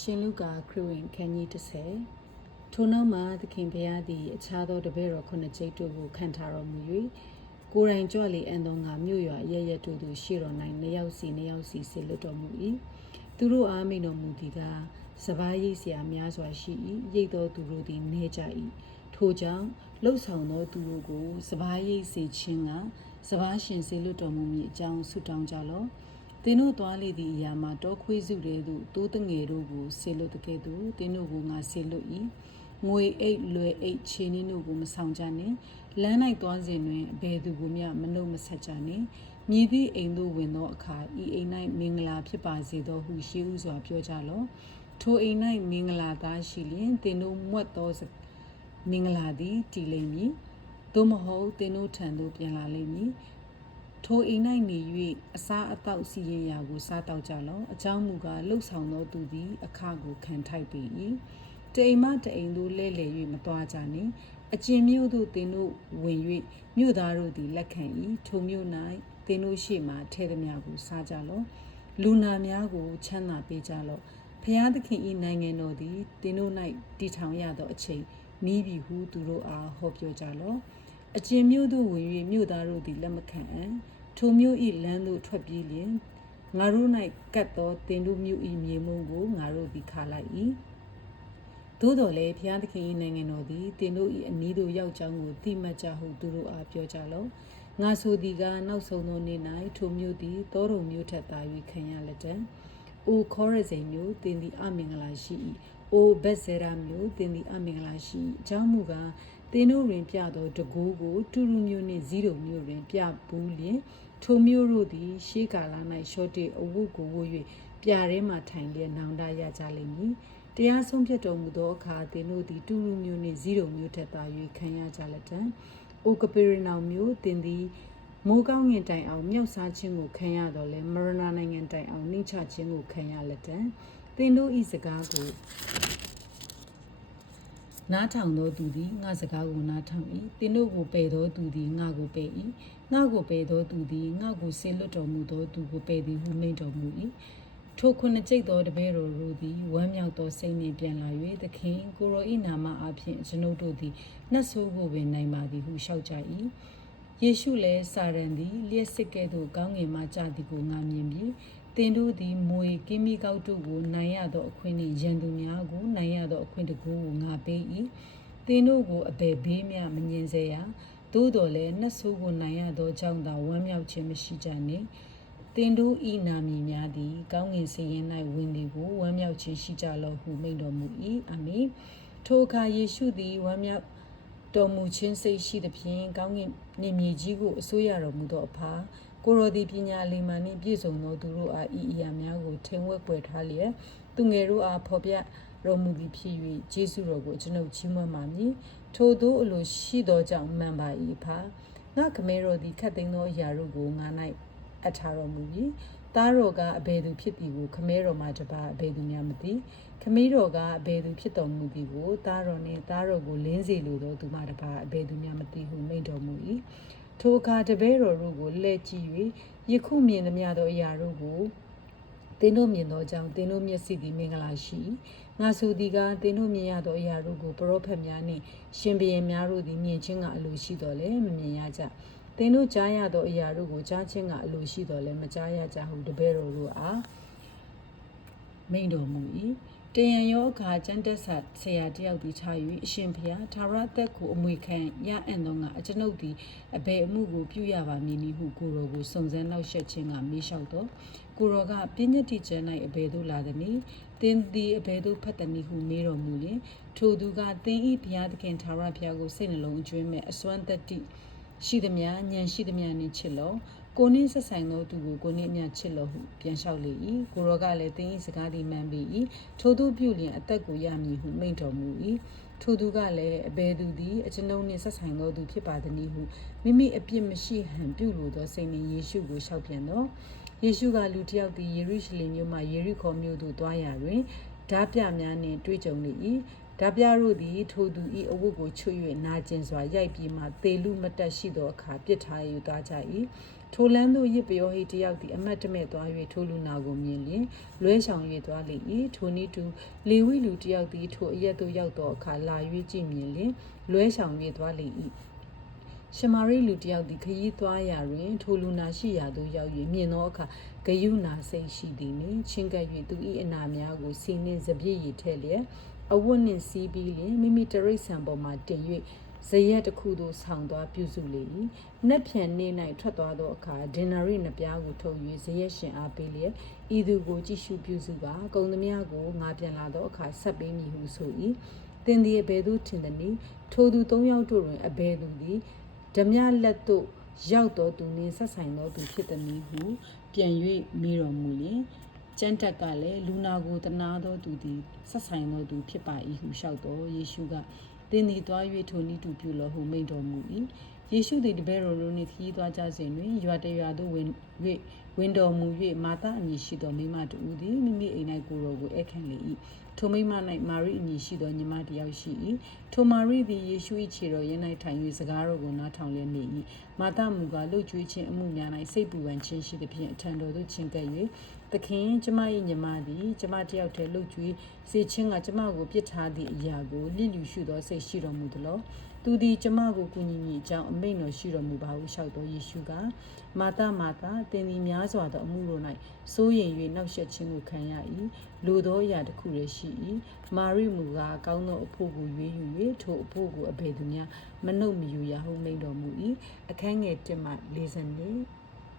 ရှင်လူကာခရစ်ဝင်ခန်းကြီး30ထိုနောက်မှာသခင်ဘုရားသည်အခြားသောတပည့်တော်ခုနှစ်ကျိပ်တို့ကိုခံထားတော်မူ၍ကိုယ်တိုင်ကြွလေအန်သောငါမြို့ရွာရရတို့သို့ရှေ့တော်၌နှစ်ယောက်စီနှစ်ယောက်စီဆစ်လွတ်တော်မူ၏သူတို့အားမိန်တော်မူသည်ကားစပားရိပ်စရာများစွာရှိ၏ရိပ်သောသူတို့သည်နှဲကြ၏ထိုကြောင့်လှုပ်ဆောင်သောသူတို့ကိုစပားရိပ်စေခြင်းကစပားရှင်စေလွတ်တော်မူမည်အကြောင်းဆုတောင်းကြလော့ သင်တို့သွားလေသည့်အရာမှာတောခွေးစုတဲ့သို့တိုးတငယ်တို့ကိုဆေလွတ်တကဲ့သို့သင်တို့ကိုငါဆေလွတ်၏ငွေအိတ်လွယ်အိတ်ခြေနှင်းတို့ကိုမဆောင်ကြနှင့်လမ်း၌သွားစဉ်တွင်အဘယ်သူကိုမျှမနှုတ်မဆက်ကြနှင့်မြည်သည့်အိမ်သို့ဝင်သောအခါဤအိမ်၌မင်္ဂလာဖြစ်ပါစေသောဟုရှေးဥစွာပြောကြလော့ထိုအိမ်၌မင်္ဂလာသားရှိလျင်သင်တို့မွတ်သောမင်္ဂလာသည်တည်လိမ့်မည်သို့မဟုတ်သင်တို့ထံသို့ပြန်လာလိမ့်မည် ထိုအိမ်၌နေ၍အစားအသောက်စီရင်ရာကိုစားတောက်ကြလော့အကြောင်းမူကားလှုပ်ဆောင်သောသူသည်အခကိုခံထိုက်ပေ၏တအိမ်မှတအိမ်သို့လဲလှယ်၍မသွားကြနှင့်အကျဉ်မြို့သို့သင်တို့ဝင်၍မြို့သားတို့သည်လက်ခံ၏ထိုမြို့၌သင်တို့ရှေ့မှထဲသည်များကိုစားကြလော့လူနာများကိုချမ်းသာပေးကြလော့ဖျားသခင်၏နိုင်ငံတော်သည်သင်တို့၌တည်ထောင်ရသောအချိန်နီးပြီဟုသူတို့အားဟောပြောကြလော့ အကျဉ်မြို့သို့ဝင်၍မြို့သားတို့သည်လက်မခံအံ့ထိုမြို့၏လမ်းသို့ထွက်ပြေးလျင်ငါတို့၌ကတ်သောတင်တို့မြို့၏မြေမုံကိုငါတို့သည်ခါလိုက်၏သို့တော်လည်းဘုရားသခင်၏နိုင်ငံတော်သည်တင်တို့၏အနီးသို့ရောက်ကြောင်းကိုသိမှတ်ကြဟုသူတို့အားပြောကြလော့ငါဆိုသည်ကနောက်ဆုံးသောနေ့၌ထိုမြို့သည်တောတော်မြို့ထက်သာ၍ခံရလက်တံအိုခေါရဇိန်မြို့တင်သည်အမင်္ဂလာရှိ၏အိုဘက်ဇေရာမြို့တင်သည်အမင်္ဂလာရှိ၏အကြောင်းမူကား တင်တို့တွင်ပြသောတကူကိုတူတူမျိုးနှင့်ဇီးတုံမျိုးတွင်ပြဘူးလျင်ထိုမျိုးတို့သည် ရှေးကာလ၌ရှော့တေအဝတ်ကိုဝတ်၍ပြာထဲမှထိုင်လျက်နောင်တရကြလိမ့်မည်တရားဆုံးဖြတ်တော်မူသောအခါသင်တို့သည်တူတူမျိုးနှင့်ဇီးတုံမျိုးထက်သာ၍ခံရကြလက်တံအိုကပေရနောင်မျိုးသင်သည်မိုးကောင်းငင်တိုင်အောင်မြောက်စားခြင်းကိုခံရတော့လဲမရဏနိုင်ငံတိုင်အောင်နှိမ့်ချခြင်းကိုခံရလက်တံသင်တို့ဤစကားကို နားထောင်သောသူသည်ငါစကားကိုနားထောင်၏သင်တို့ကိုပယ်သောသူသည်ငါကိုပယ်၏ငါကိုပယ်သောသူသည်ငါကိုဆေလွတ်တော်မူသောသူကိုပယ်သည်ဟုမိန့်တော်မူ၏ထိုခုနှစ်ကျိတ်သောတပည့်တော်တို့သည်ဝမ်းမြောက်သောစိတ်နှင့်ပြန်လာ၍သခင်ကိုရောဤနာမအဖျင်ကျွန်ုပ်တို့သည်နှက်ဆိုးကိုပင်နိုင်ပါသည်ဟုလျှောက်ကြ၏ယေရှုလည်းစာရန်သည်လျက်စစ်ကဲ့သို့ကောင်းငင်မှကြသည်ကိုငါမြင်ပြီး သင်တို့သည်မွေကင်းမီကောက်တို့ကိုနိုင်ရသောအခွင့်နှင့်ရန်သူများကိုနိုင်ရသောအခွင့်တကူကိုငါပေး၏သင်တို့ကိုအဘယ်ဘေးမျှမငြင်းစေရသို့တော်လည်းနှက်ဆိုးကိုနိုင်ရသောကြောင့်သာဝမ်းမြောက်ခြင်းမရှိကြနှင့်သင်တို့ဤနာမည်များသည်ကောင်းငင်စည်ရင်၌ဝင်သည်ကိုဝမ်းမြောက်ခြင်းရှိကြလော့ဟုမိန့်တော်မူ၏အာမင်ထိုအခါယေရှုသည်ဝမ်းမြောက်တော်မူခြင်းစိတ်ရှိသဖြင့်ကောင်းကင်နှင့်မြေကြီးကိုအစိုးရတော်မူသောအဖာ ကိုရောဒီပညာလိမ္မာနှင့်ပြည့်စုံသောသူတို့အားဤအရာများကိုထိန်ဝက်ပွေထားလျက်သူငယ်တို့အားဖော်ပြတော်မူသည်ဖြစ်၍ဂျေစုတော်ကိုကျွန်ုပ်ချီးမွမ်းပါမည်ထို့သောအလိုရှိသောကြောင့်မှန်ပါ၏ဖာငါခမဲတော်သည်ခတ်သိမ်းသောအရာတို့ကိုငါ၌အထားတော်မူပြီးသားတော်ကအဘယ်သူဖြစ်သည်ကိုခမဲတော်မှာတပါအဘယ်သူများမသိခမည်းတော်ကအဘယ်သူဖြစ်တော်မူသည်ကိုသားတော်နှင့်သားတော်ကိုလင်းစေလိုသောသူမှတပါအဘယ်သူများမသိဟုမိန့်တော်မူ၏ ထိုအခါတပည့်တော်တို့ကိုလှည့်ကြည့်၍ယခုမြင်သမျှသောအရာတို့ကိုသင်တို့မြင်သောကြောင့်သင်တို့မျက်စိသည်မင်္ဂလာရှိငါဆိုသည်ကသင်တို့မြင်ရသောအရာတို့ကိုပရောဖက်များနှင့်ရှင်ဘုရင်များတို့သည်မြင်ခြင်းကအလိုရှိတော်လဲမမြင်ရကြသင်တို့ကြားရသောအရာတို့ကိုကြားခြင်းကအလိုရှိတော်လဲမကြားရကြဟုတပည့်တော်တို့အားမိန်တော်မူ၏ တယံရောအခါကျမ်းတက်ဆာဆရာတယောက်သည်ထား၍အရှင်ဖျားသာရသက်ကိုအမွေခံရအံ့သောငါအကျွန်ုပ်သည်အဘယ်အမှုကိုပြုရပါမည်နည်းဟုကိုရောကိုစုံစမ်းနောက်ဆက်ခြင်းကမေးလျှောက်တော့ကိုရောကပြည့်ညတ်တိကျမ်း၌အဘယ်သို့လာသနည်းတင်းသည်အဘယ်သို့ဖတ်သနည်းဟုမေးတော်မူလျင်ထိုသူကတင်းဤဘုရားသခင်သာရဘုရားကိုစိတ်နှလုံးအကျွမ်းမဲ့အစွမ်းတတ္တိရှိသမျှဉာဏ်ရှိသမျှနှင့်ချစ်လော ကိုနင်းဆက်ဆိုင်သောသူကိုကိုနင်းအမြချစ်လို့ဟုပြန်လျှောက်လေ၏ကိုရောကလည်းတင်းဤစကားသည်မှန်ပေ၏ထိုသူပြုလျင်အသက်ကိုရမည်ဟုမိန့်တော်မူ၏ထိုသူကလည်းအဘယ်သူသည်အကျွန်ုပ်နှင့်ဆက်ဆိုင်သောသူဖြစ်ပါသည်နည်းဟုမိမိအပြစ်မရှိဟန်ပြုလိုသောစိတ်နှင့်ယေရှုကိုလျှောက်ပြန်တော့ယေရှုကလူတစ်ယောက်သည်ယေရုရှလင်မြို့မှယေရိခေါမြို့သို့သွားရာတွင်ဓာပြများနှင့်တွေ့ကြုံလေ၏ဓာပြတို့သည်ထိုသူ၏အဝတ်ကိုချွတ်၍နာကျင်စွာရိုက်ပြီးမှသေလူမတက်ရှိသောအခါပြစ်ထားယူသွားကြ၏ ထိုလန်းသို့ရစ်ပျောဟိတယောက်သည်အမတ်တမဲ့သွား၍ထိုလူနာကိုမြင်လျင်လွဲဆောင်၍သွားလေ၏ထိုနည်းတူလေဝိလူတယောက်သည်ထိုအရက်သို့ရောက်သောအခါလာ၍ကြည့်မြင်လျင်လွဲဆောင်၍သွားလေ၏ရှမာရိလူတယောက်သည်ခရီးသွားရာတွင်ထိုလူနာရှိရာသို့ရောက်၍မြင်သောအခါဂယုနာစိတ်ရှိသည်နှင့်ချင်းကပ်၍သူ၏အနာများကိုစီနှင့်စပြည့်ရည်ထဲ့လျက်အဝတ်နှင့်စီးပြီးလျင်မိမိတရိတ်ဆန်ပေါ်မှတင်၍ ဇရက်တစ်ခုသို့ဆောင်သွားပြုစုလေ၏။နက်ဖြန်နေ၌ထွက်သွားသောအခါဒင်နာရီနှစ်ပြားကိုထုတ်၍ဇရက်ရှင်အားပေးလျက်ဤသူကိုကြည့်ရှုပြုစုပါကုံသမျှကိုငါပြန်လာသောအခါဆက်ပေးမည်ဟုဆို၏။သင်သည်အဘယ်သို့ထင်သနည်းထိုသူ၃ယောက်တို့တွင်အဘယ်သူသည်ဓမြလက်သို့ရောက်တော်သူနှင့်ဆက်ဆိုင်သောသူဖြစ်သည်ဟုပြန်၍မိတော်မူလျင်ကျမ်းတက်ကလည်းလူနာကိုတနာသောသူသည်ဆက်ဆိုင်သောသူဖြစ်ပါ၏ဟုလျှောက်တော်ယေရှုက သင်သည်သွား၍ထိုနည်းတူပြုလောဟုမိန့်တော်မူ၏ယေရှုသည်တပည့်တော်တို့နှင့်ခရီးသွားကြစဉ်တွင်ရွာတရွာသို့ဝင်၍ဝင်တော်မူ၍မာသအမည်ရှိသောမိန်းမတူသည်မိမိအိမ်၌ကိုယ်တော်ကိုဧည့်ခံလေ၏ ထိုမိန်းမ၌မာရိအမည်ရှိသောညီမတစ်ယောက်ရှိ၏ထိုမာရိသည်ယေရှု၏ခြေတော်ရင်း၌ထိုင်၍စကားတော်ကိုနားထောင်လျက်နေ၏မာသမူကားလှုပ်ကြွေးခြင်းအမှုများ၌စိတ်ပူပန်ခြင်းရှိသဖြင့်အထံတော်သို့ချဉ်ကပ်၍သခင်ကျမ၏ညီမသည်ကျမတယောက်တည်းလှုပ်ကြွေးစေခြင်းကကျမကိုပြစ်ထားသည့်အရာကိုလိလူရှုသောစိတ်ရှိတော်မူသလော သူသည်ကျမကိုကူညီမည်အကြောင်းအမိန့်တော်ရှိတော်မူပါဟုလျှောက်တော်ယေရှုကမာသမာသသင်သည်များစွာသောအမှုတို့၌စိုးရိမ်၍နှောက်ယှက်ခြင်းကိုခံရ၏လူသောအရာတစ်ခုလည်းရှိ၏မာရိမူကားကောင်းသောအဖို့ကိုရွေးယူ၍ထိုအဖို့ကိုအဘယ်သူများမနှုတ်မယူရဟုမိန့်တော်မူ၏အခန်းငယ်1မှ40